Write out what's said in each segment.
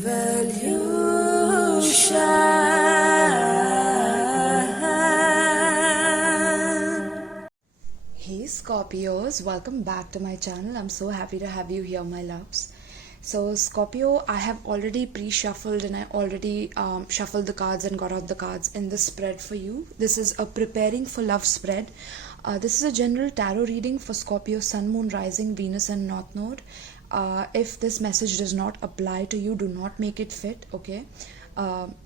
Hey Scorpios, welcome back to my channel. I'm so happy to have you here, my loves. So Scorpio, I have already pre-shuffled and I already shuffled the cards and got out the cards in this spread for you. This is a preparing for love spread. This is a general tarot reading for Scorpio, Sun, Moon, Rising, Venus and North Node. If this message does not apply to you, do not make it fit, okay?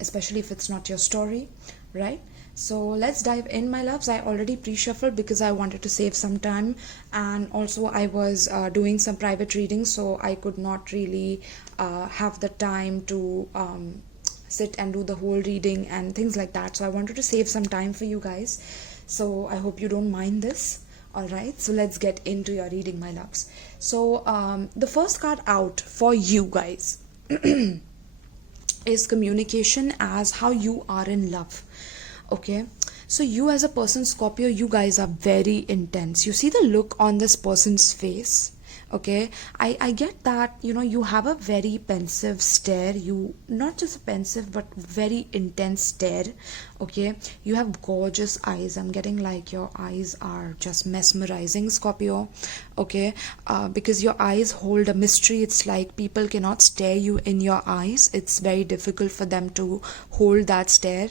Especially if it's not your story, right? So let's dive in, my loves. I already pre-shuffled because I wanted to save some time, and also I was doing some private readings, so I could not really have the time to sit and do the whole reading and things like that. So I wanted to save some time for you guys. So I hope you don't mind this. Alright, so let's get into your reading, my loves. So the first card out for you guys is communication as how you are in love. Okay, so you as a person, Scorpio, you guys are very intense. You see the look on this person's face. Okay, I get that, you know, you have a very pensive stare. You not just pensive but very intense stare. Okay, you have gorgeous eyes. I'm getting like your eyes are just mesmerizing, Scorpio. Okay, because your eyes hold a mystery. It's like people cannot stare you in your eyes. It's very difficult for them to hold that stare,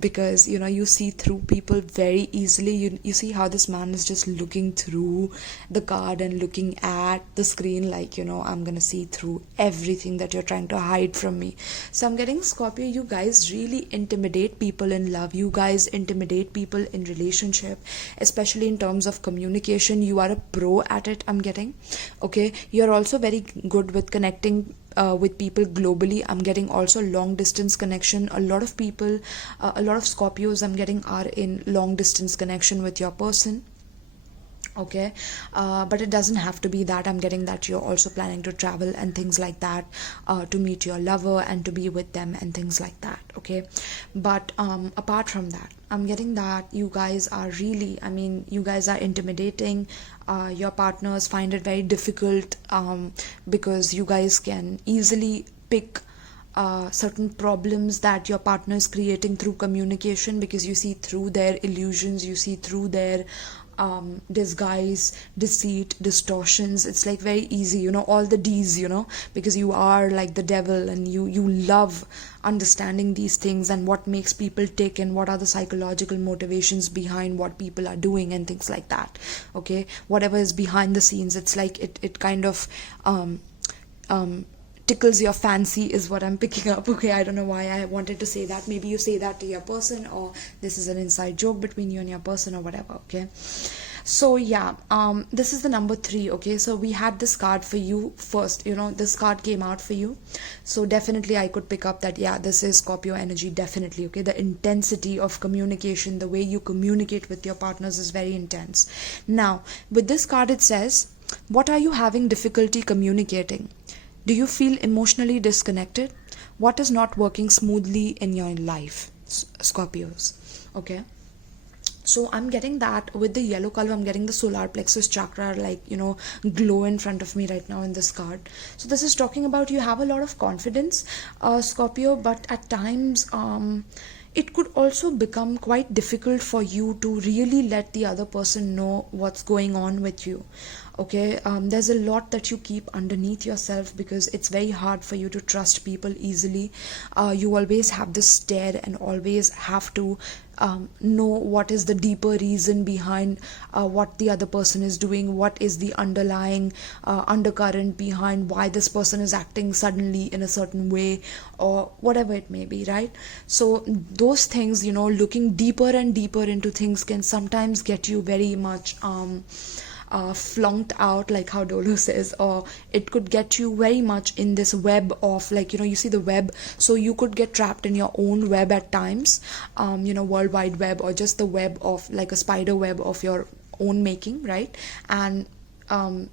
because you know, you see through people very easily. You see how this man is just looking through the card and looking at the screen like, you know, I'm gonna see through everything that you're trying to hide from me. So I'm getting, Scorpio, you guys really intimidate people in love. You guys intimidate people in relationship, especially in terms of communication. You are a pro at it, I'm getting. Okay, you're also very good with connecting with people globally. I'm getting also long distance connection. A lot of people, a lot of Scorpios I'm getting are in long distance connection with your person. Okay, but it doesn't have to be that. I'm getting that you're also planning to travel and things like that, to meet your lover and to be with them and things like that. Okay, but apart from that, I'm getting that you guys are really, I mean, you guys are intimidating. Your partners find it very difficult, because you guys can easily pick certain problems that your partner is creating through communication, because you see through their illusions, you see through their disguise, deceit, distortions. It's like very easy, you know, all the D's, you know, because you are like the devil and you love understanding these things and what makes people tick and what are the psychological motivations behind what people are doing and things like that. Okay, whatever is behind the scenes, it's like it kind of tickles your fancy is what I'm picking up. Okay, I don't know why I wanted to say that. Maybe you say that to your person, or this is an inside joke between you and your person, or whatever. Okay, so yeah, this is the number 3. Okay, so we had this card for you first, you know, this card came out for you, so definitely I could pick up that, yeah, this is Scorpio energy, definitely. Okay, the intensity of communication, the way you communicate with your partners is very intense. Now with this card it says, what are you having difficulty communicating? Do you feel emotionally disconnected? What is not working smoothly in your life, Scorpios? Okay, so I'm getting that with the yellow color, I'm getting the solar plexus chakra, like, you know, glow in front of me right now in this card. So this is talking about you have a lot of confidence, Scorpio, but at times it could also become quite difficult for you to really let the other person know what's going on with you. Okay, there's a lot that you keep underneath yourself because it's very hard for you to trust people easily. You always have this stare and always have to know what is the deeper reason behind what the other person is doing, what is the underlying undercurrent behind why this person is acting suddenly in a certain way, or whatever it may be, right? So those things, you know, looking deeper and deeper into things can sometimes get you very much flunked out, like how Doelow says, or it could get you very much in this web of, like, you know, you see the web, so you could get trapped in your own web at times, you know, world wide web, or just the web of like a spider web of your own making, right? And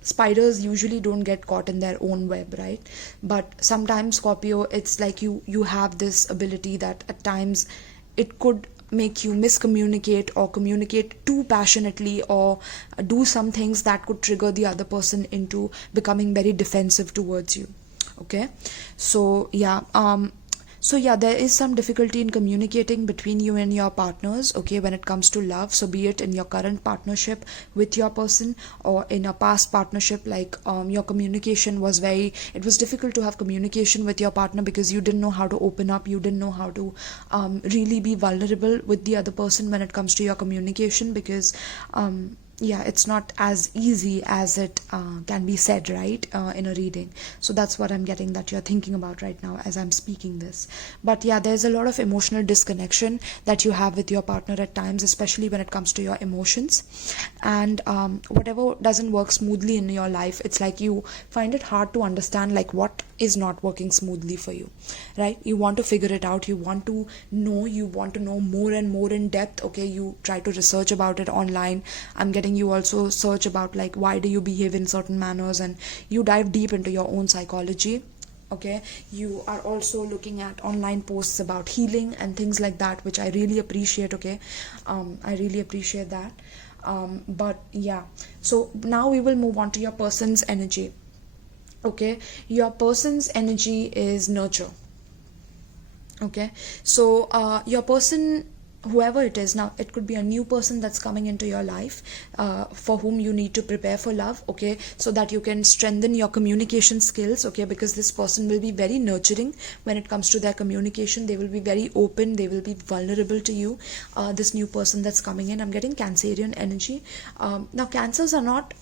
spiders usually don't get caught in their own web, right? But sometimes, Scorpio, it's like you have this ability that at times it could make you miscommunicate or communicate too passionately, or do some things that could trigger the other person into becoming very defensive towards you. Okay, so yeah, there is some difficulty in communicating between you and your partners, okay, when it comes to love. So be it in your current partnership with your person or in a past partnership, like your communication was it was difficult to have communication with your partner because you didn't know how to open up, you didn't know how to really be vulnerable with the other person when it comes to your communication, because it's not as easy as it can be said, right, in a reading. So that's what I'm getting that you're thinking about right now as I'm speaking this. But yeah, there's a lot of emotional disconnection that you have with your partner at times, especially when it comes to your emotions. And whatever doesn't work smoothly in your life, it's like you find it hard to understand like what is not working smoothly for you, right? You want to figure it out, you want to know more and more in depth. Okay, you try to research about it online. I'm getting you also search about like why do you behave in certain manners, and you dive deep into your own psychology. Okay, you are also looking at online posts about healing and things like that, which I really appreciate. Okay, I really appreciate that. But yeah, so now we will move on to your person's energy. Okay, your person's energy is nurture. Okay, so your person, whoever it is, now it could be a new person that's coming into your life, for whom you need to prepare for love. Okay, so that you can strengthen your communication skills. Okay, because this person will be very nurturing when it comes to their communication. They will be very open, they will be vulnerable to you. This new person that's coming in, I'm getting Cancerian energy. Now cancers are not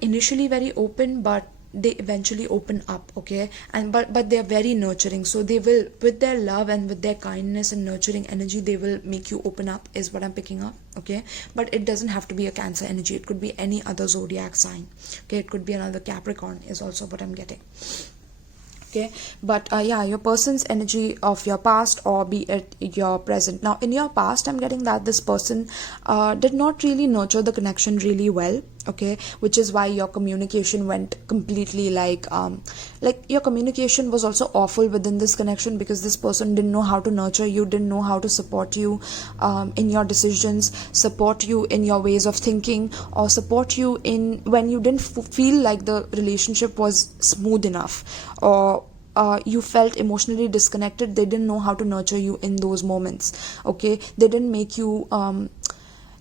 initially very open, but they eventually open up. Okay, and but they're very nurturing, so they will, with their love and with their kindness and nurturing energy, they will make you open up, is what I'm picking up. Okay, but it doesn't have to be a Cancer energy, it could be any other zodiac sign. Okay, it could be another Capricorn, is also what I'm getting. Okay, but your person's energy of your past, or be it your present. Now in your past, I'm getting that this person did not really nurture the connection really well. Okay, which is why your communication went completely like your communication was also awful within this connection, because this person didn't know how to nurture you, didn't know how to support you in your decisions, support you in your ways of thinking, or support you in when you didn't feel like the relationship was smooth enough, or you felt emotionally disconnected. They didn't know how to nurture you in those moments. Okay, they didn't make you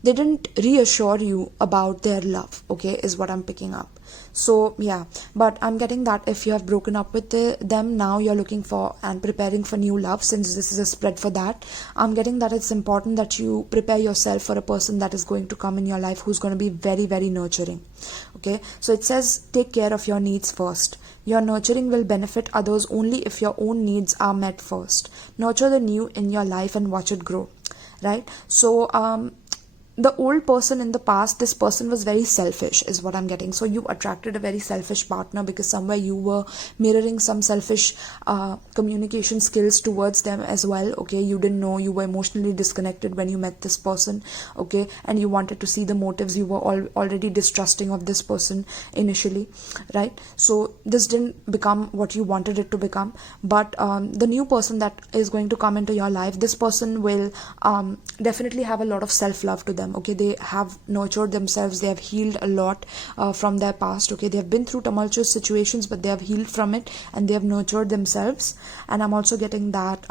they didn't reassure you about their love. Okay, is what I'm picking up. So yeah, but I'm getting that if you have broken up with them, now you're looking for and preparing for new love. Since this is a spread for that, I'm getting that it's important that you prepare yourself for a person that is going to come in your life, who's going to be very, very nurturing. Okay, so it says take care of your needs first. Your nurturing will benefit others only if your own needs are met first. Nurture the new in your life and watch it grow. Right, so the old person in the past, this person was very selfish, is what I'm getting. So you attracted a very selfish partner because somewhere you were mirroring some selfish communication skills towards them as well. Okay, you didn't know, you were emotionally disconnected when you met this person. Okay, and you wanted to see the motives, you were already distrusting of this person initially, right? So this didn't become what you wanted it to become. But the new person that is going to come into your life, this person will definitely have a lot of self-love to them. Okay, they have nurtured themselves, they have healed a lot from their past. Okay, they have been through tumultuous situations, but they have healed from it and they have nurtured themselves. And I'm also getting that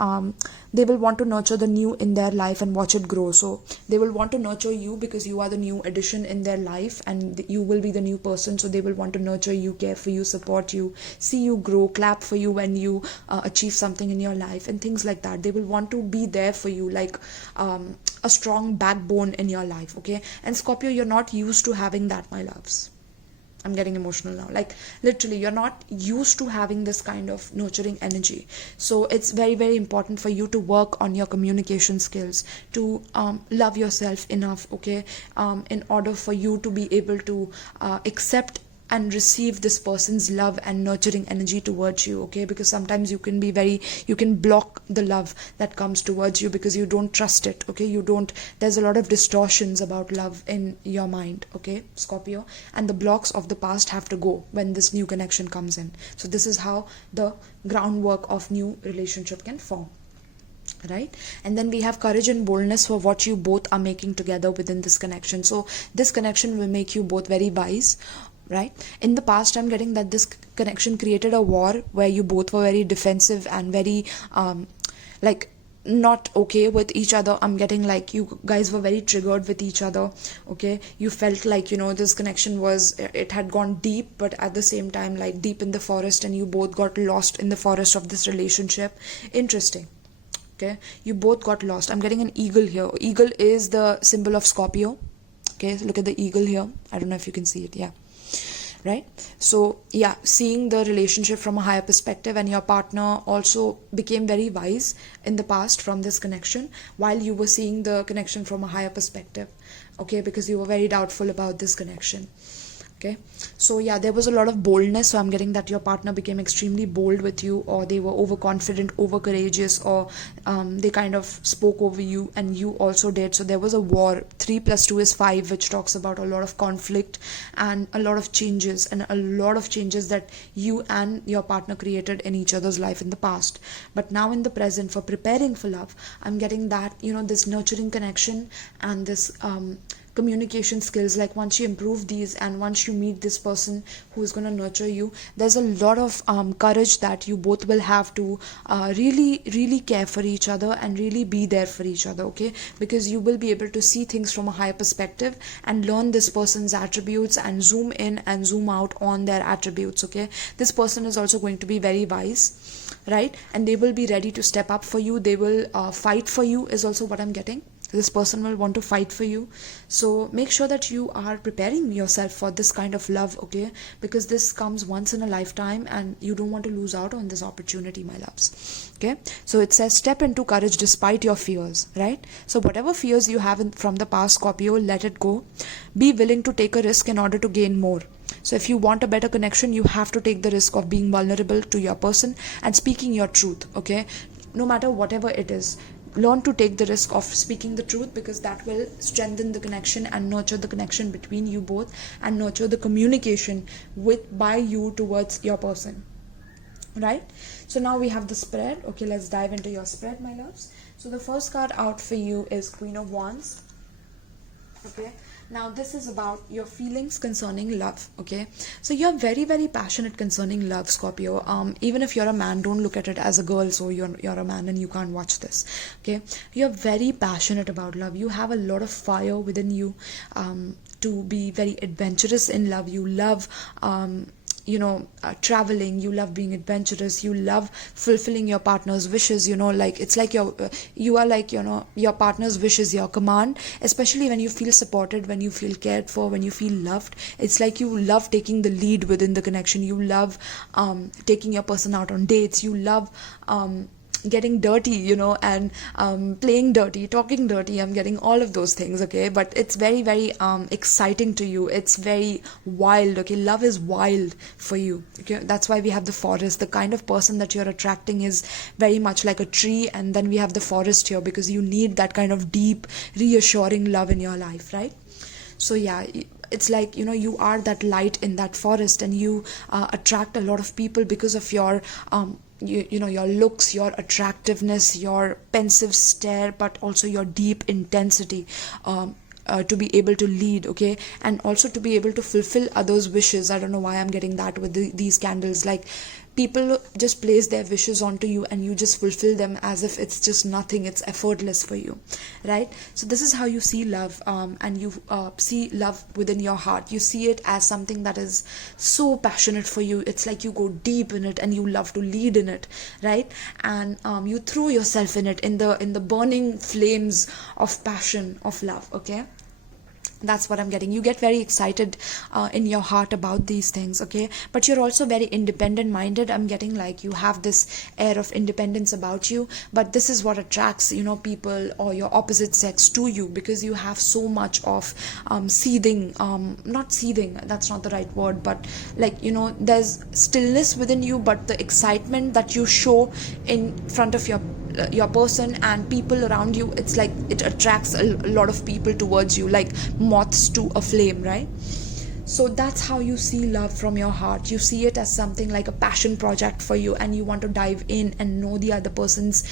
they will want to nurture the new in their life and watch it grow. So they will want to nurture you because you are the new addition in their life and you will be the new person. So they will want to nurture you, care for you, support you, see you grow, clap for you when you achieve something in your life and things like that. They will want to be there for you, like a strong backbone in your life. Okay, and Scorpio, you're not used to having that, my loves. I'm getting emotional now. Like literally, you're not used to having this kind of nurturing energy. So it's very, very important for you to work on your communication skills, to love yourself enough, okay, in order for you to be able to accept and receive this person's love and nurturing energy towards you. Okay, because sometimes you can block the love that comes towards you because you don't trust it. Okay, there's a lot of distortions about love in your mind. Okay, Scorpio, and the blocks of the past have to go when this new connection comes in. So this is how the groundwork of new relationship can form. Right, and then we have courage and boldness for what you both are making together within this connection. So this connection will make you both very wise. right? In the past, I'm getting that this connection created a war where you both were very defensive and very like not okay with each other. I'm getting like you guys were very triggered with each other. Okay, you felt like, you know, this connection was, it had gone deep, but at the same time like deep in the forest, and you both got lost in the forest of this relationship. Interesting. Okay, you both got lost. I'm getting an eagle here. Eagle is the symbol of Scorpio. Okay, so look at the eagle here. I don't know if you can see it. Yeah, right? So yeah, seeing the relationship from a higher perspective, and your partner also became very wise in the past from this connection, while you were seeing the connection from a higher perspective. Okay, because you were very doubtful about this connection. Okay, so yeah, there was a lot of boldness. So I'm getting that your partner became extremely bold with you, or they were overconfident, over courageous, or they kind of spoke over you, and you also did. So there was a war. 3 + 2 is 5, which talks about a lot of conflict and a lot of changes, and a lot of changes that you and your partner created in each other's life in the past. But now in the present, for preparing for love, I'm getting that, you know, this nurturing connection and this communication skills, like once you improve these and once you meet this person who is going to nurture you, there's a lot of courage that you both will have to really care for each other and really be there for each other. Okay, because you will be able to see things from a higher perspective and learn this person's attributes and zoom in and zoom out on their attributes. Okay, this person is also going to be very wise, right? And they will be ready to step up for you. They will fight for you is also what I'm getting. This person will want to fight for you. So make sure that you are preparing yourself for this kind of love. Okay, because this comes once in a lifetime and you don't want to lose out on this opportunity, my loves. Okay, so it says step into courage despite your fears, right? So whatever fears you have from the past, Scorpio, let it go. Be willing to take a risk in order to gain more. So if you want a better connection, you have to take the risk of being vulnerable to your person and speaking your truth. Okay, no matter whatever it is, learn to take the risk of speaking the truth, because that will strengthen the connection and nurture the connection between you both, and nurture the communication by you towards your person, right? So now we have the spread. Okay, let's dive into your spread, my loves. So the first card out for you is Queen of Wands. Okay, now this is about your feelings concerning love. Okay, so you're very passionate concerning love, Scorpio. Even if you're a man, don't look at it as a girl, so you're a man and you can't watch this. Okay, you're very passionate about love. You have a lot of fire within you to be very adventurous in love. You love traveling, you love being adventurous, you love fulfilling your partner's wishes. Like it's like you are like, your partner's wish is your command, especially when you feel supported, when you feel cared for, when you feel loved. It's like you love taking the lead within the connection. You love taking your person out on dates. You love getting dirty, and playing dirty, talking dirty. I'm getting all of those things. Okay, but it's very exciting to you. It's very wild. Okay, love is wild for you. Okay, that's why we have the forest. The kind of person that you're attracting is very much like a tree, and then we have the forest here, because you need that kind of deep, reassuring love in your life, right? So yeah, it's like, you are that light in that forest, and you attract a lot of people because of your your looks, your attractiveness, your pensive stare, but also your deep intensity, to be able to lead. Okay, and also to be able to fulfill others' wishes. I don't know why I'm getting that with these candles. Like, people just place their wishes onto you and you just fulfill them as if it's just nothing, it's effortless for you, right? So this is how you see love, and you see love within your heart. You see it as something that is so passionate for you. It's like you go deep in it and you love to lead in it, right? And you throw yourself in it, in the burning flames of passion, of love. Okay, that's what I'm getting. You get very excited in your heart about these things. Okay, but you're also very independent minded. I'm getting like you have this air of independence about you, but this is what attracts people or your opposite sex to you, because you have so much of seething, not seething, that's not the right word, but like, there's stillness within you, but the excitement that you show in front of your person and people around you, it's like it attracts a lot of people towards you, like moths to a flame, right? So that's how you see love from your heart. You see it as something like a passion project for you, and you want to dive in and know the other person's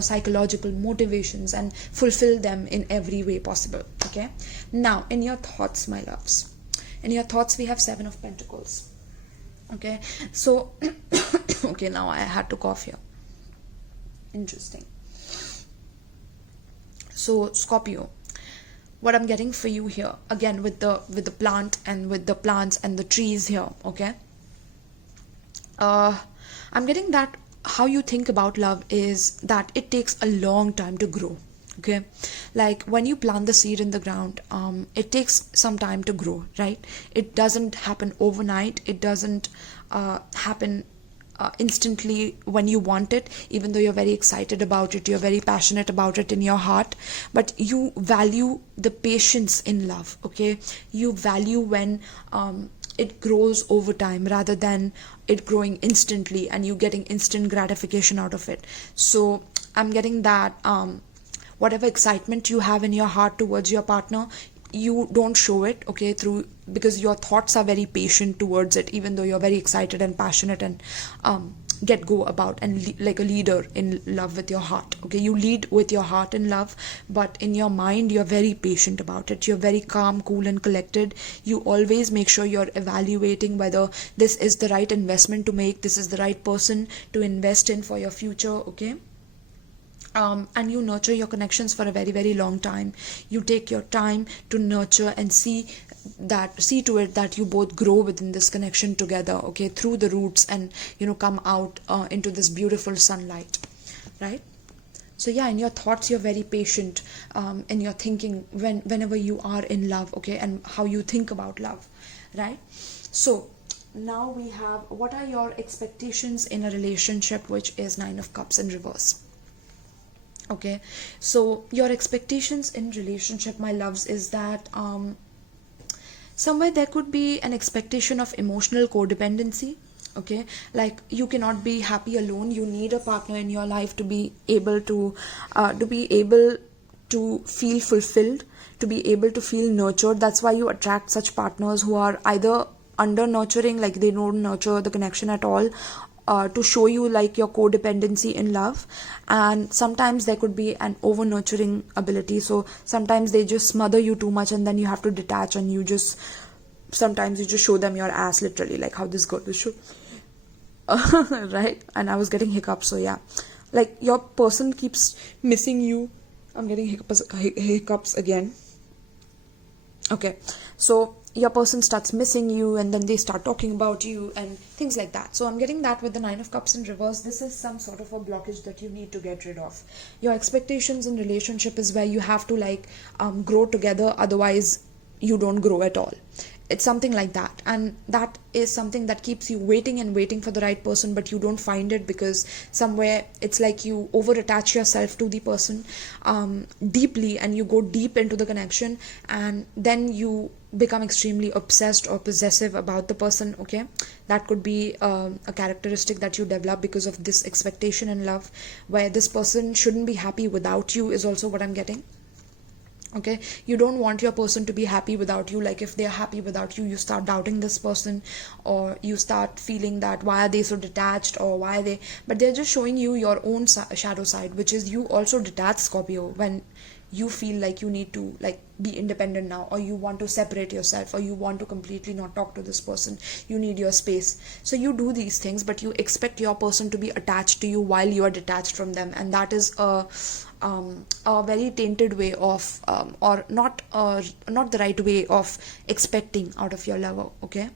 psychological motivations and fulfill them in every way possible. Okay, now in your thoughts, my loves, In your thoughts, we have Seven of Pentacles. Okay, so okay, now I had to cough here. Interesting. So Scorpio, what I'm getting for you here, again with the plant and with the plants and the trees here, okay, I'm getting that how you think about love is that it takes a long time to grow. Okay, like when you plant the seed in the ground, it takes some time to grow, right? It doesn't happen overnight. It doesn't happen instantly when you want it, even though you're very excited about it, you're very passionate about it in your heart, but you value the patience in love. Okay, you value when it grows over time rather than it growing instantly and you getting instant gratification out of it. So I'm getting that whatever excitement you have in your heart towards your partner, you don't show it, okay, through, because your thoughts are very patient towards it, even though you're very excited and passionate and get go about and like a leader in love with your heart. Okay, you lead with your heart in love, but in your mind you're very patient about it. You're very calm, cool and collected. You always make sure you're evaluating whether this is the right investment to make, this is the right person to invest in for your future. Okay, and you nurture your connections for a very, very long time. You take your time to nurture and see to it that you both grow within this connection together, okay, through the roots, and come out into this beautiful sunlight, right? So yeah, in your thoughts you're very patient, in your thinking whenever you are in love, okay, and how you think about love, right? So now we have, what are your expectations in a relationship, which is Nine of Cups in reverse. Okay, so your expectations in relationship, my loves, is that somewhere there could be an expectation of emotional codependency. Okay, like you cannot be happy alone. You need a partner in your life to be able to feel fulfilled, to be able to feel nurtured. That's why you attract such partners who are either under nurturing, like they don't nurture the connection at all, to show you like your codependency in love. And sometimes there could be an over nurturing ability, so sometimes they just smother you too much and then you have to detach, and sometimes you just show them your ass, literally, like how this girl will show right? And I was getting hiccups, so yeah, like your person keeps missing you. I'm getting hiccups again. Okay, so your person starts missing you and then they start talking about you and things like that. So I'm getting that with the Nine of Cups in reverse. This is some sort of a blockage that you need to get rid of. Your expectations in relationship is where you have to grow together, otherwise you don't grow at all. It's something like that, and that is something that keeps you waiting and waiting for the right person, but you don't find it because somewhere it's like you over attach yourself to the person deeply, and you go deep into the connection, and then you become extremely obsessed or possessive about the person. Okay, that could be a characteristic that you develop because of this expectation in love, where this person shouldn't be happy without you, is also what I'm getting. Okay, you don't want your person to be happy without you. Like if they're happy without you, you start doubting this person, or you start feeling that why are they so detached, or why are they, but they're just showing you your own shadow side, which is you also detach, Scorpio, when you feel like you need to be independent now, or you want to separate yourself, or you want to completely not talk to this person, you need your space. So you do these things, but you expect your person to be attached to you while you are detached from them, and that is a very tainted way of or not the right way of expecting out of your lover. Okay,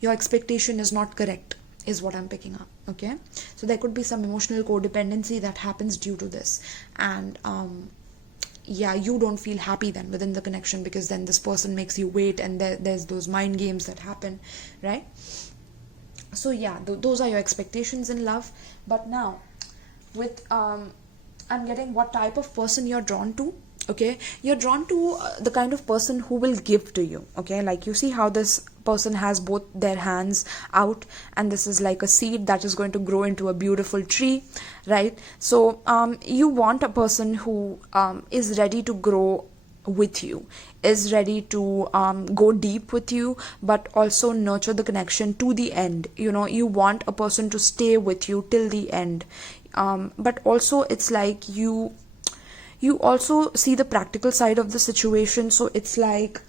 your expectation is not correct, is what I'm picking up. Okay, so there could be some emotional codependency that happens due to this, and yeah, you don't feel happy then within the connection, because then this person makes you wait, and there's those mind games that happen, right? So yeah, those are your expectations in love. But now with I'm getting what type of person you're drawn to. Okay, you're drawn to the kind of person who will give to you. Okay, like you see how this person has both their hands out, and this is like a seed that is going to grow into a beautiful tree, right? So you want a person who is ready to grow with you, is ready to go deep with you, but also nurture the connection to the end. You want a person to stay with you till the end, but also it's like you also see the practical side of the situation. So it's like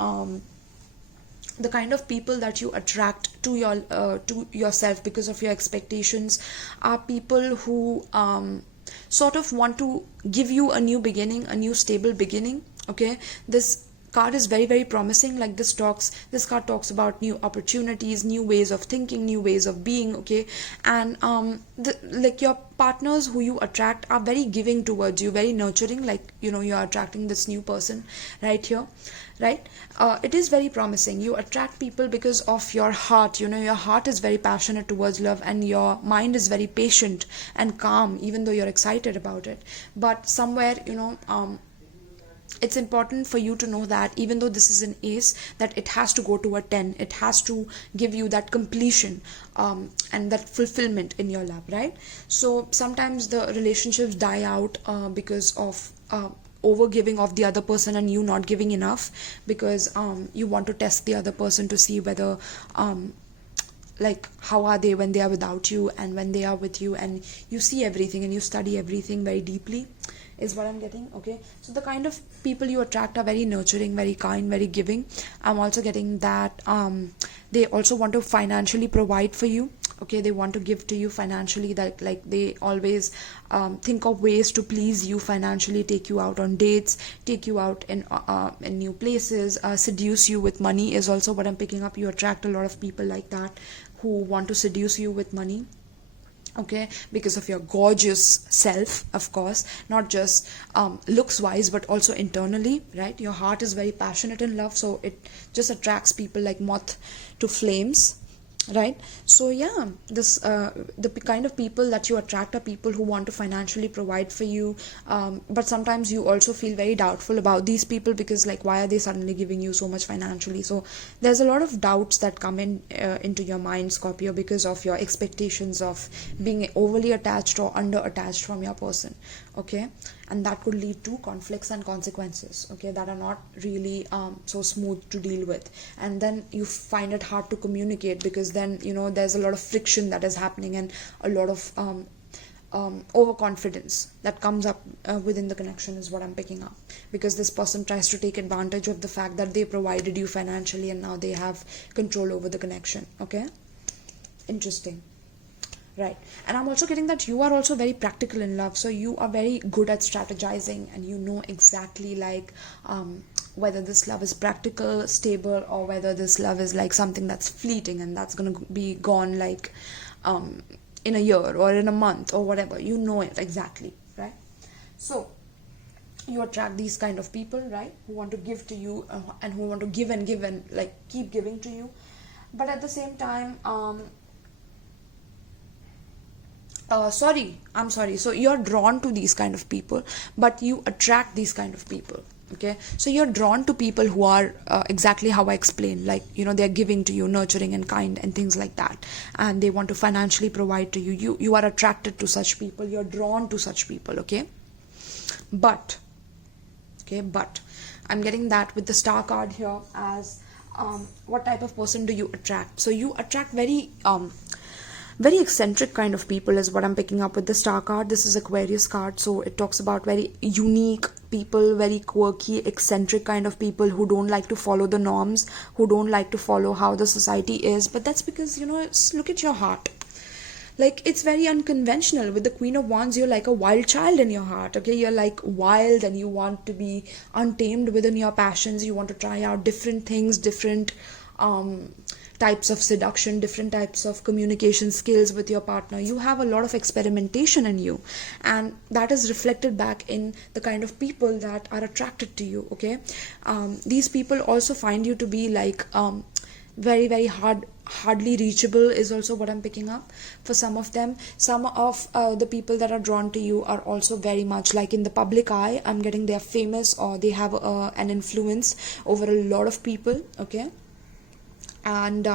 the kind of people that you attract to yourself because of your expectations are people who sort of want to give you a new beginning, a new stable beginning. Okay, this card is very, very promising. Like this card talks about new opportunities, new ways of thinking, new ways of being. Okay, and like your partners who you attract are very giving towards you, very nurturing. Like, you're attracting this new person right here, right? It is very promising. You attract people because of your heart. Your heart is very passionate towards love, and your mind is very patient and calm, even though you're excited about it. But somewhere, it's important for you to know that even though this is an ace, that it has to go to a 10. It has to give you that completion and that fulfillment in your love, right? So sometimes the relationships die out because of overgiving of the other person, and you not giving enough because you want to test the other person to see whether like how are they when they are without you and when they are with you, and you see everything and you study everything very deeply, is what I'm getting. Okay, so the kind of people you attract are very nurturing, very kind, very giving. I'm also getting that they also want to financially provide for you. Okay, they want to give to you financially, that like they always think of ways to please you financially, take you out on dates, take you out in new places, seduce you with money is also what I'm picking up. You attract a lot of people like that who want to seduce you with money. Okay, because of your gorgeous self, of course, not just looks wise but also internally, right? Your heart is very passionate in love, so it just attracts people like moth to flames, right? So yeah, this the kind of people that you attract are people who want to financially provide for you, but sometimes you also feel very doubtful about these people because like, why are they suddenly giving you so much financially? So there's a lot of doubts that come in into your mind, Scorpio, because of your expectations of being overly attached or under attached from your person. Okay, and that could lead to conflicts and consequences, okay, that are not really so smooth to deal with, and then you find it hard to communicate because then there's a lot of friction that is happening and a lot of overconfidence that comes up within the connection, is what I'm picking up, because this person tries to take advantage of the fact that they provided you financially and now they have control over the connection. Okay, interesting. Right, and I'm also getting that you are also very practical in love, so you are very good at strategizing, and you know exactly like whether this love is practical, stable, or whether this love is like something that's fleeting and that's gonna be gone like in a year or in a month or whatever. You know it exactly, right? So you attract these kind of people, right, who want to give to you and who want to give and like keep giving to you, but at the same time I'm sorry. So you're drawn to these kind of people, but you attract these kind of people. Okay, so you're drawn to people who are exactly how I explained, like they're giving to you, nurturing and kind and things like that, and they want to financially provide to you. You are attracted to such people. You're drawn to such people. Okay, but I'm getting that with the star card here as what type of person do you attract? So you attract very eccentric kind of people, is what I'm picking up with the star card. This is Aquarius card, so it talks about very unique people, very quirky, eccentric kind of people who don't like to follow the norms, who don't like to follow how the society is. But that's because look at your heart, like it's very unconventional. With the Queen of Wands, you're like a wild child in your heart. Okay, you're like wild and you want to be untamed within your passions. You want to try out different things, different types of seduction, different types of communication skills with your partner. You have a lot of experimentation in you, and that is reflected back in the kind of people that are attracted to you. Okay, these people also find you to be like very, very hardly reachable, is also what I'm picking up for some of them. Some of the people that are drawn to you are also very much like in the public eye. I'm getting they're famous, or they have an influence over a lot of people. Okay, and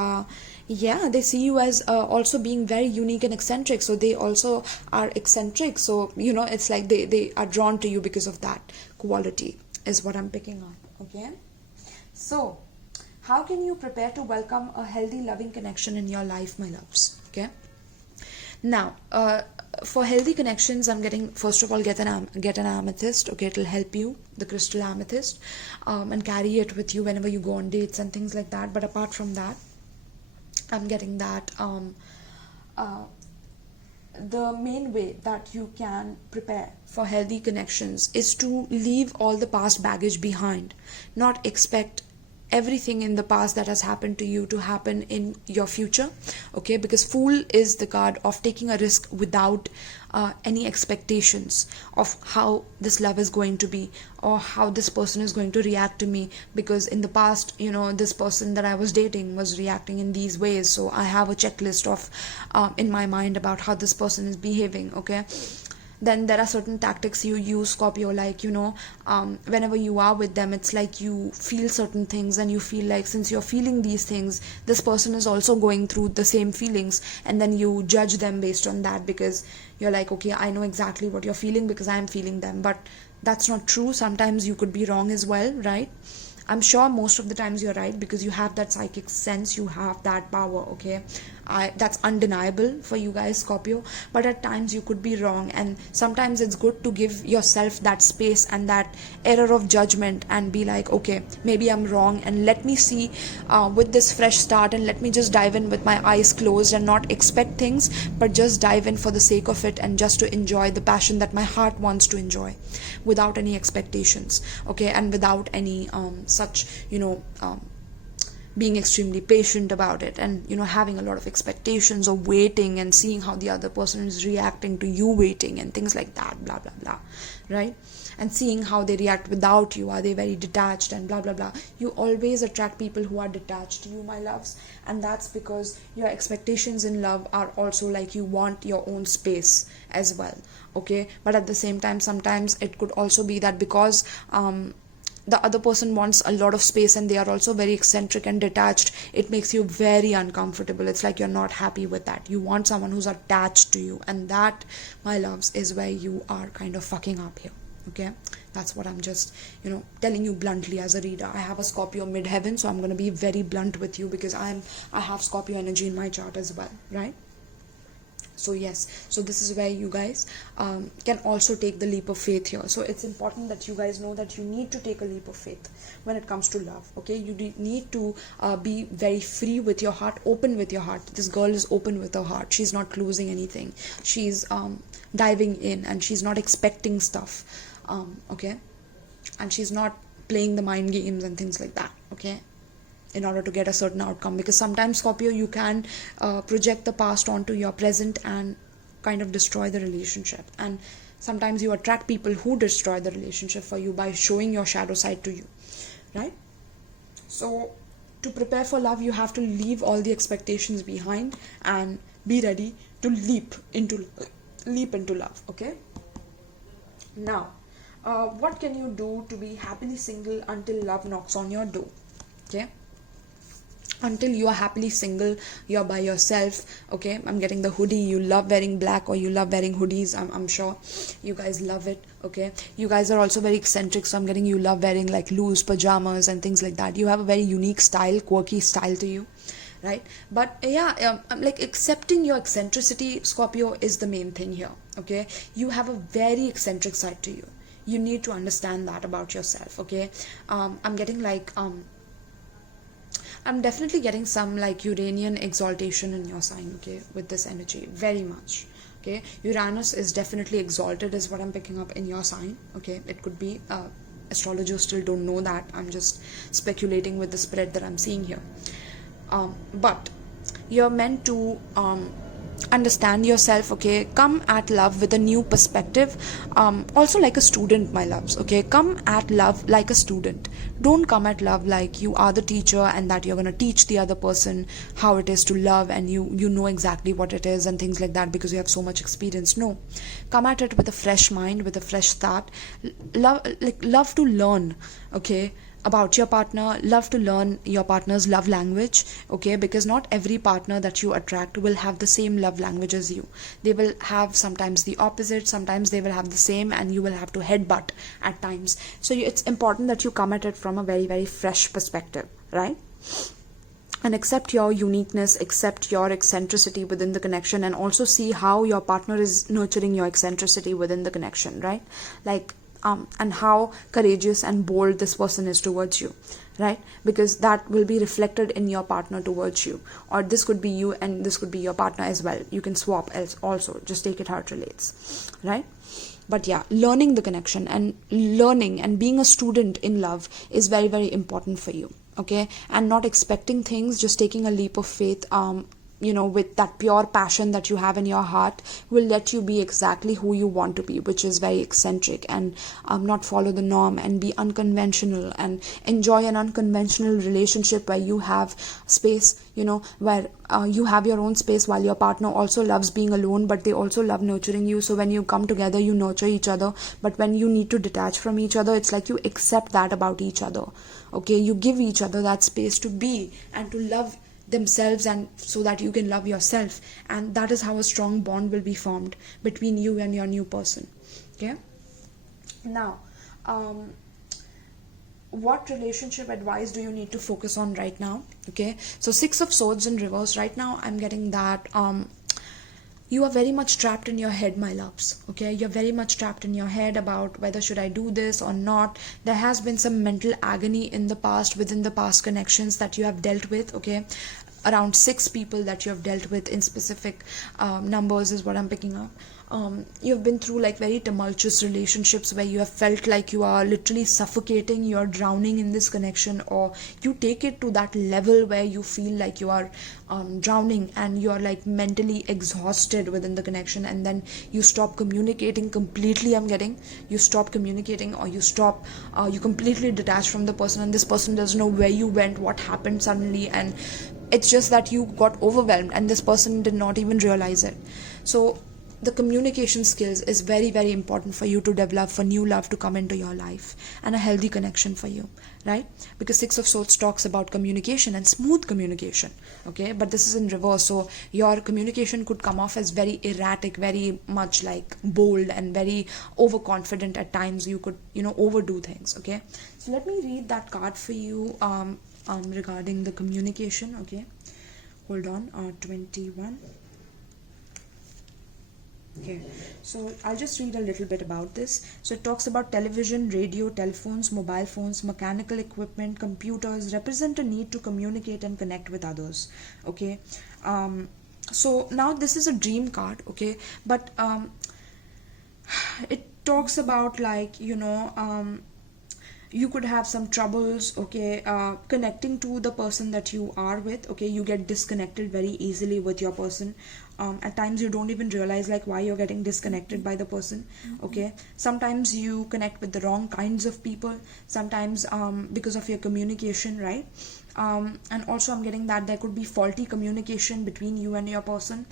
yeah, they see you as also being very unique and eccentric, so they also are eccentric. So it's like they are drawn to you because of that quality, is what I'm picking up. Okay, so how can you prepare to welcome a healthy, loving connection in your life, my loves? Okay, Now, for healthy connections, I'm getting, first of all, get an amethyst. Okay, it'll help you, the crystal amethyst, and carry it with you whenever you go on dates and things like that. But apart from that, I'm getting that the main way that you can prepare for healthy connections is to leave all the past baggage behind, not expect everything in the past that has happened to you to happen in your future. Okay, because Fool is the card of taking a risk without any expectations of how this love is going to be or how this person is going to react to me, because in the past, this person that I was dating was reacting in these ways, so I have a checklist of in my mind about how this person is behaving. Okay, then there are certain tactics you use, Scorpio, like whenever you are with them, it's like you feel certain things and you feel like, since you're feeling these things, this person is also going through the same feelings, and then you judge them based on that, because you're like, okay, I know exactly what you're feeling because I'm feeling them. But that's not true. Sometimes you could be wrong as well, right? I'm sure most of the times you're right, because you have that psychic sense, you have that power. Okay, that's undeniable for you guys, Scorpio. But at times you could be wrong, and sometimes it's good to give yourself that space and that error of judgment and be like, okay, maybe I'm wrong, and let me see with this fresh start, and let me just dive in with my eyes closed and not expect things, but just dive in for the sake of it and just to enjoy the passion that my heart wants to enjoy without any expectations. Okay, and without any such being extremely patient about it, and having a lot of expectations of waiting and seeing how the other person is reacting to you waiting and things like that, blah blah blah, right? And seeing how they react without you. Are they very detached and blah blah blah? You always attract people who are detached to you, my loves, and that's because your expectations in love are also like you want your own space as well. Okay, but at the same time, sometimes it could also be that because the other person wants a lot of space and they are also very eccentric and detached, it makes you very uncomfortable. It's like you're not happy with that. You want someone who's attached to you, and that, my loves, is where you are kind of fucking up here. Okay, that's what I'm just telling you bluntly as a reader. I have a Scorpio midheaven, so I'm going to be very blunt with you because I have Scorpio energy in my chart as well, right? So yes, so this is where you guys can also take the leap of faith here. So it's important that you guys know that you need to take a leap of faith when it comes to love. Okay, you need to be very free with your heart, open with your heart. This girl is open with her heart. She's not closing anything. She's diving in, and she's not expecting stuff. Okay, and she's not playing the mind games and things like that. Okay, in order to get a certain outcome, because sometimes, Scorpio, you can project the past onto your present and kind of destroy the relationship, and sometimes you attract people who destroy the relationship for you by showing your shadow side to you, right? So to prepare for love, you have to leave all the expectations behind and be ready to leap into love. Okay, now what can you do to be happily single until love knocks on your door? Okay, until you are happily single, you're by yourself. Okay, I'm getting the hoodie. You love wearing black, or you love wearing hoodies. I'm sure you guys love it. Okay, you guys are also very eccentric, so I'm getting you love wearing like loose pajamas and things like that. You have a very unique style, quirky style to you, right? But yeah, like accepting your eccentricity, Scorpio, is the main thing here. Okay, you have a very eccentric side to you. You need to understand that about yourself. Okay, I'm getting like I'm definitely getting some like Uranian exaltation in your sign, okay, with this energy, very much. Okay, Uranus is definitely exalted is what I'm picking up in your sign. Okay, it could be astrologers still don't know that. I'm just speculating with the spread that I'm seeing here. But you're meant to understand yourself. Okay, come at love with a new perspective, also like a student, my loves. Okay, come at love like a student. Don't come at love like you are the teacher and that you're going to teach the other person how it is to love, and you know exactly what it is and things like that because you have so much experience. No, come at it with a fresh mind, with a fresh start. Love to learn. Okay, about your partner, love to learn your partner's love language. Okay, because not every partner that you attract will have the same love language as you. They will have sometimes the opposite, sometimes they will have the same, and you will have to headbutt at times. So it's important that you come at it from a very, very fresh perspective, right? and accept your uniqueness, accept your eccentricity within the connection, and also see how your partner is nurturing your eccentricity within the connection, right? Like, and how courageous and bold this person is towards you, right? Because that will be reflected in your partner towards you, or this could be you and this could be your partner as well. You can swap else also, just take it how it relates, right? But yeah, learning the connection and learning and being a student in love is very, very important for you, okay? And not expecting things, just taking a leap of faith, with that pure passion that you have in your heart, will let you be exactly who you want to be, which is very eccentric, and not follow the norm and be unconventional and enjoy an unconventional relationship where you have space, where you have your own space while your partner also loves being alone, but they also love nurturing you. So when you come together, you nurture each other, but when you need to detach from each other, it's like you accept that about each other, okay? You give each other that space to be and to love themselves, and so that you can love yourself, and that is how a strong bond will be formed between you and your new person, okay? Now, what relationship advice do you need to focus on right now? Okay, so 6 of Swords in reverse right now. I'm getting that you are very much trapped in your head, my loves, okay? You're very much trapped in your head about whether should I do this or not. There has been some mental agony in the past, within the past connections that you have dealt with, okay? Around 6 people that you have dealt with in specific numbers is what I'm picking up. You've been through like very tumultuous relationships where you have felt like you are literally suffocating, you're drowning in this connection, or you take it to that level where you feel like you are drowning and you're like mentally exhausted within the connection, and then you stop communicating completely. I'm getting you stop communicating, or you completely detach from the person, and this person doesn't know where you went, what happened suddenly, and it's just that you got overwhelmed and this person did not even realize it. So the communication skills is very, very important for you to develop, for new love to come into your life and a healthy connection for you, right? Because 6 of Swords talks about communication and smooth communication, okay? But this is in reverse, so your communication could come off as very erratic, very much like bold and very overconfident at times. You could overdo things, okay? So let me read that card for you regarding the communication, okay? Hold on. 21. Okay, so I'll just read a little bit about this. So it talks about television, radio, telephones, mobile phones, mechanical equipment, computers represent a need to communicate and connect with others, okay? So now this is a dream card, okay? But it talks about like, you could have some troubles, okay, connecting to the person that you are with, okay? You get disconnected very easily with your person. At times you don't even realize like why you're getting disconnected by the person, okay? Sometimes you connect with the wrong kinds of people, sometimes because of your communication, right? And also I'm getting that there could be faulty communication between you and your person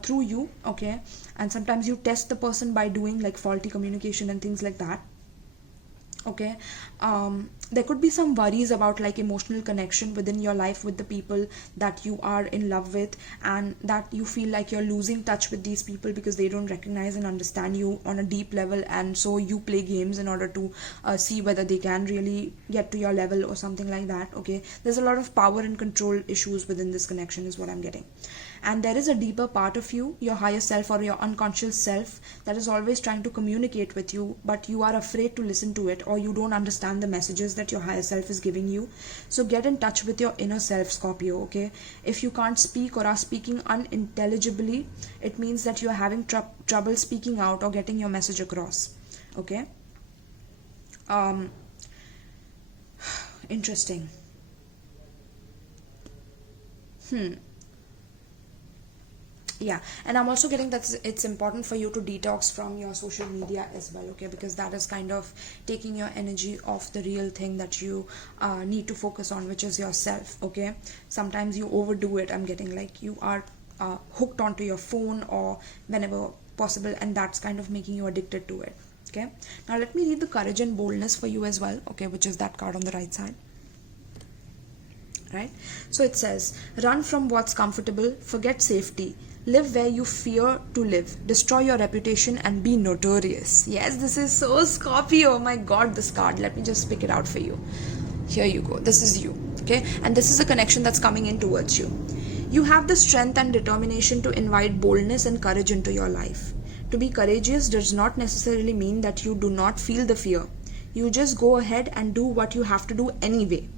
through you, okay? And sometimes you test the person by doing like faulty communication and things like that, okay? There could be some worries about like emotional connection within your life with the people that you are in love with, and that you feel like you're losing touch with these people because they don't recognize and understand you on a deep level, and so you play games in order to see whether they can really get to your level or something like that, okay? There's a lot of power and control issues within this connection is what I'm getting. And there is a deeper part of you, your higher self or your unconscious self, that is always trying to communicate with you, but you are afraid to listen to it, or you don't understand the messages that your higher self is giving you. So get in touch with your inner self, Scorpio, okay? If you can't speak or are speaking unintelligibly, it means that you are having trouble speaking out or getting your message across, okay? Interesting. Yeah, and I'm also getting that it's important for you to detox from your social media as well, okay? Because that is kind of taking your energy off the real thing that you need to focus on, which is yourself, okay? Sometimes you overdo it. I'm getting like you are hooked onto your phone or whenever possible, and that's kind of making you addicted to it, okay? Now let me read the courage and boldness for you as well, okay? Which is that card on the right side. Right? So it says, run from what's comfortable, forget safety, live where you fear to live, destroy your reputation and be notorious. Yes, this is so Scorpio. Oh my god, this card. Let me just pick it out for you. Here you go. This is you. Okay, and this is a connection that's coming in towards you. You have the strength and determination to invite boldness and courage into your life. To be courageous does not necessarily mean that you do not feel the fear. You just go ahead and do what you have to do anyway.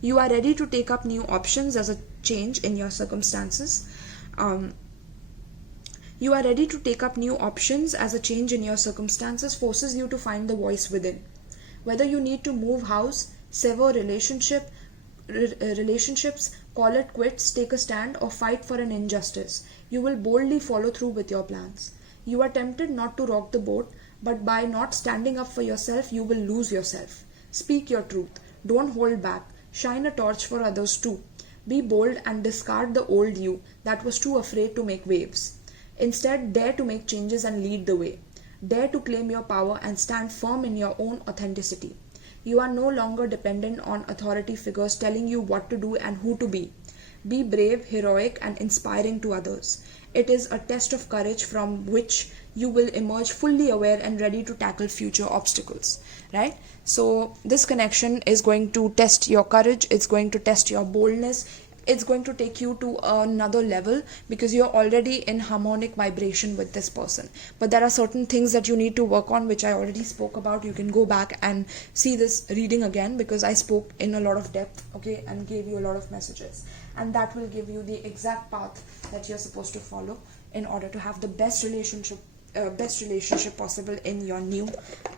You are ready to take up new options as a change in your circumstances. You are ready to take up new options as a change in your circumstances forces you to find the voice within. Whether you need to move house, sever relationships, call it quits, take a stand, or fight for an injustice, you will boldly follow through with your plans. You are tempted not to rock the boat, but by not standing up for yourself, you will lose yourself. Speak your truth. Don't hold back. Shine a torch for others too. Be bold and discard the old you that was too afraid to make waves. Instead, dare to make changes and lead the way. Dare to claim your power and stand firm in your own authenticity. You are no longer dependent on authority figures telling you what to do and who to be. Be brave, heroic, and inspiring to others. It is a test of courage from which you will emerge fully aware and ready to tackle future obstacles. Right? So this connection is going to test your courage. It's going to test your boldness. It's going to take you to another level because you're already in harmonic vibration with this person. But there are certain things that you need to work on, which I already spoke about. You can go back and see this reading again because I spoke in a lot of depth, okay, and gave you a lot of messages. And that will give you the exact path that you're supposed to follow in order to have the best relationship possible in your new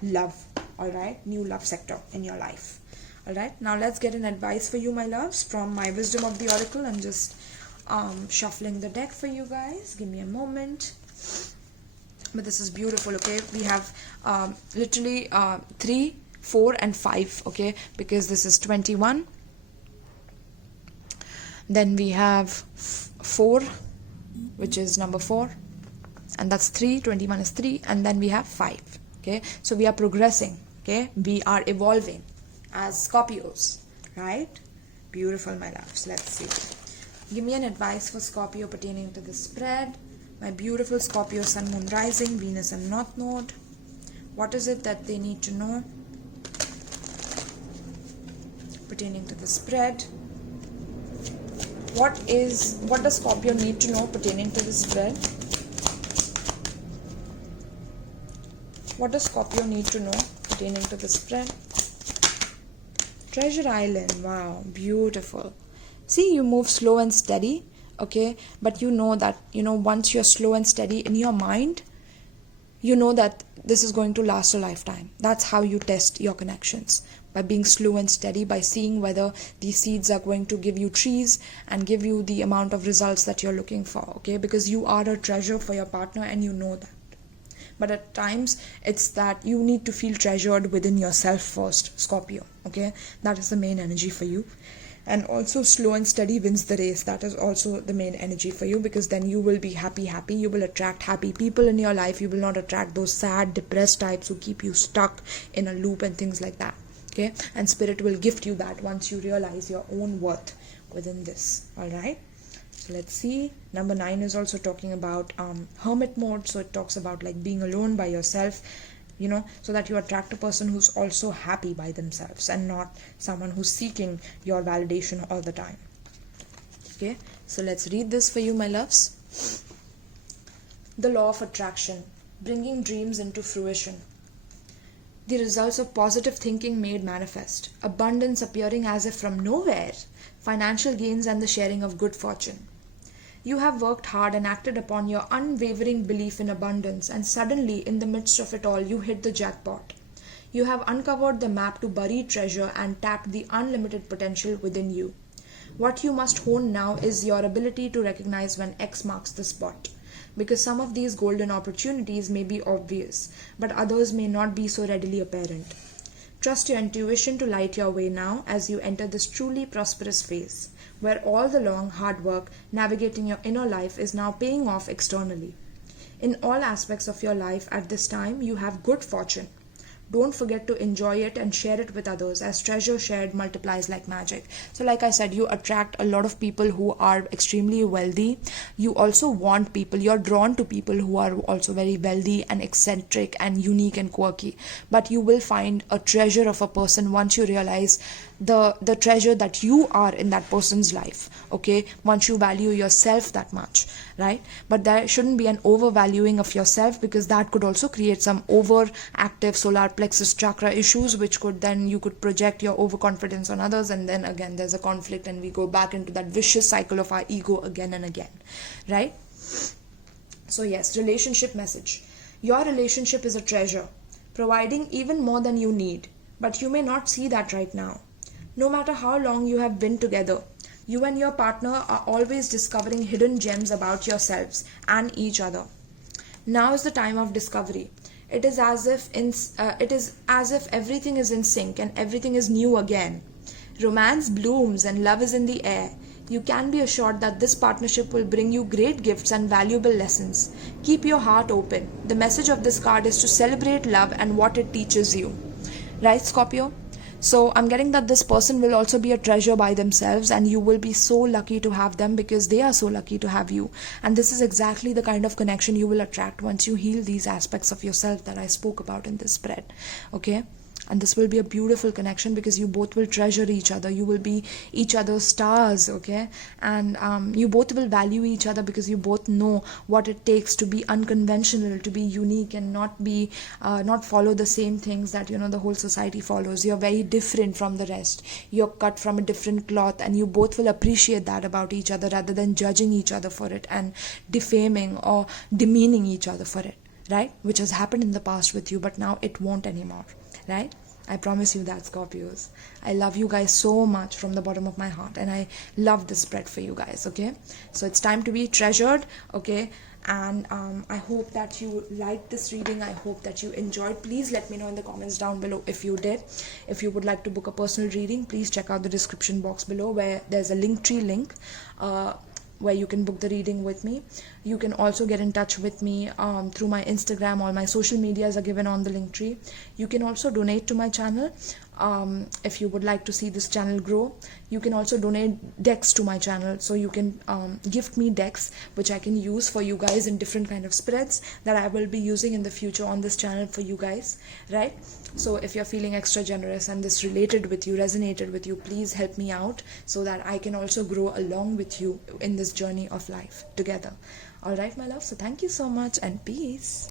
love, all right, new love sector in your life. Alright, now let's get an advice for you, my loves, from my Wisdom of the Oracle. I'm just shuffling the deck for you guys. Give me a moment. But this is beautiful, okay? We have literally 3, 4 and 5, okay? Because this is 21. Then we have 4, which is number 4. And that's 3, 21 is 3. And then we have 5, okay? So we are progressing, okay? We are evolving as Scorpios, right? Beautiful, my loves. Let's see. Give me an advice for Scorpio pertaining to the spread. My beautiful Scorpio Sun, Moon, Rising, Venus and North Node. What is it that they need to know pertaining to the spread? What does Scorpio need to know pertaining to the spread? What does Scorpio need to know pertaining to the spread? Treasure Island, wow, beautiful. See, you move slow and steady, okay? But you know that, once you're slow and steady in your mind, you know that this is going to last a lifetime. That's how you test your connections. By being slow and steady, by seeing whether these seeds are going to give you trees and give you the amount of results that you're looking for, okay? Because you are a treasure for your partner and you know that. But at times, it's that you need to feel treasured within yourself first, Scorpio, okay? That is the main energy for you. And also, slow and steady wins the race. That is also the main energy for you because then you will be happy. You will attract happy people in your life. You will not attract those sad, depressed types who keep you stuck in a loop and things like that, okay? And Spirit will gift you that once you realize your own worth within this, all right? Let's see. Number 9 is also talking about hermit mode. So it talks about like being alone by yourself, so that you attract a person who's also happy by themselves and not someone who's seeking your validation all the time. Okay, so let's read this for you, my loves. The law of attraction, bringing dreams into fruition. The results of positive thinking made manifest. Abundance appearing as if from nowhere. Financial gains and the sharing of good fortune. You have worked hard and acted upon your unwavering belief in abundance, and suddenly, in the midst of it all, you hit the jackpot. You have uncovered the map to buried treasure and tapped the unlimited potential within you. What you must hone now is your ability to recognize when X marks the spot. Because some of these golden opportunities may be obvious, but others may not be so readily apparent. Trust your intuition to light your way now as you enter this truly prosperous phase, where all the long, hard work navigating your inner life is now paying off externally. In all aspects of your life at this time, you have good fortune. Don't forget to enjoy it and share it with others, as treasure shared multiplies like magic. So like I said, you attract a lot of people who are extremely wealthy. You also want people, you're drawn to people who are also very wealthy and eccentric and unique and quirky. But you will find a treasure of a person once you realize the treasure that you are in that person's life, okay, once you value yourself that much, right? But there shouldn't be an overvaluing of yourself, because that could also create some overactive solar plexus chakra issues, which could then you could project your overconfidence on others, and then again there's a conflict and we go back into that vicious cycle of our ego again and again, right? So yes, relationship message. Your relationship is a treasure, providing even more than you need, but you may not see that right now. No matter how long you have been together, you and your partner are always discovering hidden gems about yourselves and each other. Now is the time of discovery. It is as if everything is in sync and everything is new again. Romance blooms and love is in the air. You can be assured that this partnership will bring you great gifts and valuable lessons. Keep your heart open. The message of this card is to celebrate love and what it teaches you. Right, Scorpio? So I'm getting that this person will also be a treasure by themselves, and you will be so lucky to have them because they are so lucky to have you. And this is exactly the kind of connection you will attract once you heal these aspects of yourself that I spoke about in this spread. Okay? And this will be a beautiful connection because you both will treasure each other. You will be each other's stars, okay? And you both will value each other because you both know what it takes to be unconventional, to be unique, and not follow the same things that the whole society follows. You're very different from the rest. You're cut from a different cloth, and you both will appreciate that about each other rather than judging each other for it and defaming or demeaning each other for it, right? Which has happened in the past with you, but now it won't anymore. Right? I promise you that, Scorpios. I love you guys so much from the bottom of my heart, and I love this spread for you guys, okay? So it's time to be treasured, okay? And I hope that you liked this reading. I hope that you enjoyed. Please let me know in the comments down below if you did. If you would like to book a personal reading, please check out the description box below where there's a Linktree link where you can book the reading with me. You can also get in touch with me through my Instagram. All my social medias are given on the Linktree. You can also donate to my channel if you would like to see this channel grow. You can also donate decks to my channel, so you can gift me decks which I can use for you guys in different kind of spreads that I will be using in the future on this channel for you guys, right? So if you're feeling extra generous and this related with you, resonated with you, please help me out so that I can also grow along with you in this journey of life together. All right, my love. So thank you so much and peace.